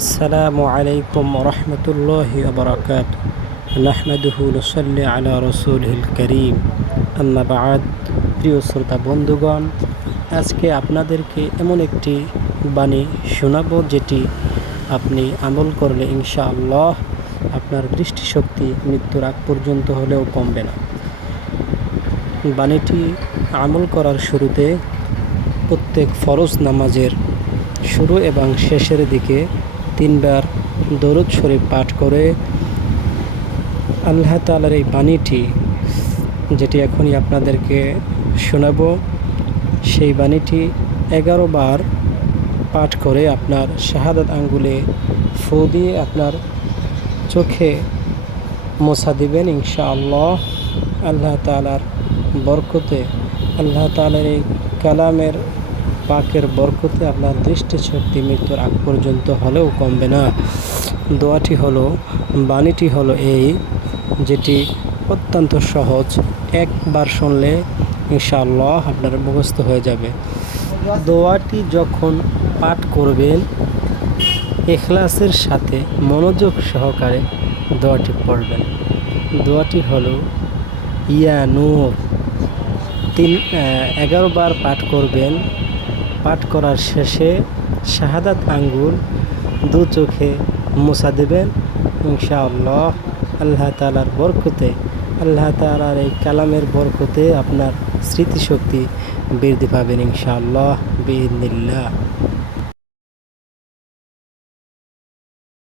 আসসালামু আলাইকুম রহমতুল্লাহি ওয়া নাহমাদুহু নুসাল্লি আলা রাসূলিল কারীম আম্মা বা'দ। প্রিয় শ্রোতা বন্ধুগণ, আজকে আপনাদেরকে এমন একটি বাণী শোনাবো যেটি আপনি আমল করলে ইনশাআল্লাহ আপনার দৃষ্টিশক্তি মৃত্যুর আগ পর্যন্ত হলেও কমবে না। বাণীটি আমল করার শুরুতে প্রত্যেক ফরজ নামাজের শুরু এবং শেষের দিকে 3 বার দরুদ শরীফ পাঠ করে আল্লাহ তাআলার এই বাণীটি যেটি এখনই আপনাদেরকে শোনাবো, সেই বাণীটি 11 বার পাঠ করে আপনার শাহাদাত আঙ্গুলে ফু দিয়ে আপনার চোখে মোছা দিবেন ইনশাআল্লাহ। আল্লাহ তাআলার বরকতে, আল্লাহ তাআলার এই কালামের পাকের বরকতে আপনার দৃষ্টিশক্তি মৃত্যুর আগ পর্যন্ত হলেও কমবে না। দোয়াটি হলো, বাণীটি হলো এই, যেটি অত্যন্ত সহজ, একবার শুনলে ইনশাআল্লাহ আপনার মুখস্থ হয়ে যাবে। দোয়াটি যখন পাঠ করবেন ইখলাসের সাথে মনোযোগ সহকারে দোয়াটি পড়বেন। দোয়াটি হলো ইয়া নূর। 11 বার পাঠ করবেন। পাঠ করার শেষে শাহাদাত আঙ্গুল দু চোখে মোছা দেবেন ইনশাআল্লাহ। আল্লাহ তাআলার বরকতে, আল্লাহ তাআলার এই কালামের বরকতে আপনার স্মৃতিশক্তি বৃদ্ধি পাবেন ইনশাআল্লাহ বিইذنিল্লাহ।